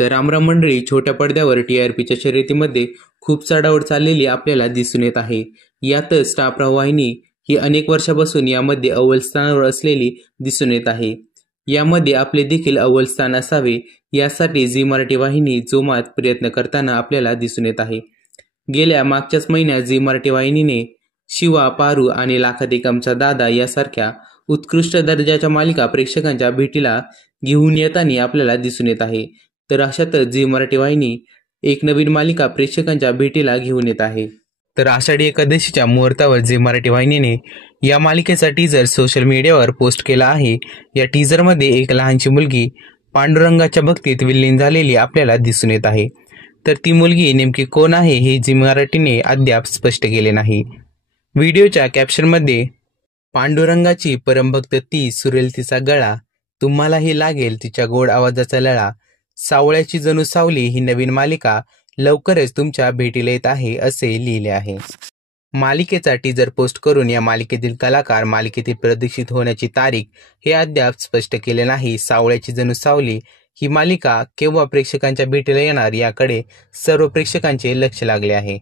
तर रामराम मंडळी, छोट्या पडद्यावर TRPच्या शर्यतीमध्ये खूप चढाओढ चाललेली आपल्याला दिसून येत आहे. यातच स्टार प्रवाह वाहिनी ही अनेक वर्षापासून यामध्ये अव्वल स्थानावर असलेली दिसून येत आहे. यामध्ये आपले देखील अव्वल स्थान असावे यासाठी झी मराठी वाहिनी जोमात प्रयत्न करताना आपल्याला दिसून येत आहे. गेल्या मागच्याच महिन्यात झी मराठी वाहिनीने शिवा, पारू आणि लाखात एक आमचा दादा यासारख्या उत्कृष्ट दर्जाच्या मालिका प्रेक्षकांच्या भेटीला घेऊन येताना आपल्याला दिसून येत आहे. तर अशातच झी मराठी वाहिनी एक नवीन मालिका प्रेक्षकांच्या भेटीला घेऊन येत आहे. तर आषाढी एकादशीच्या मुहूर्तावर झी मराठी वाहिनीने या मालिकेचा टीजर सोशल मीडियावर पोस्ट केला आहे. या टीजरमध्ये एक लहानशी मुलगी पांडुरंगाच्या भक्तीत विलीन झालेली आपल्याला दिसून येत आहे. तर ती मुलगी नेमकी कोण आहे हे झी मराठीने अद्याप स्पष्ट केले नाही. व्हिडिओच्या कॅप्शनमध्ये पांडुरंगाची परमभक्त ती, सुरेल तिचा गळा, तुम्हालाही लागेल तिच्या गोड आवाजाचा लळा, सावळ्याची जणू सावली ही नवीन मालिका लवकरच तुमच्या भेटीला येत आहे असे लिहिले आहे. मालिकेचा टीजर पोस्ट करून या मालिकेतील कलाकार, मालिकेतील प्रदर्शित होण्याची तारीख हे अद्याप स्पष्ट केले नाही. सावळ्याची जणू सावली ही मालिका केव्हा प्रेक्षकांच्या भेटीला येणार याकडे सर्व प्रेक्षकांचे लक्ष लागले आहे.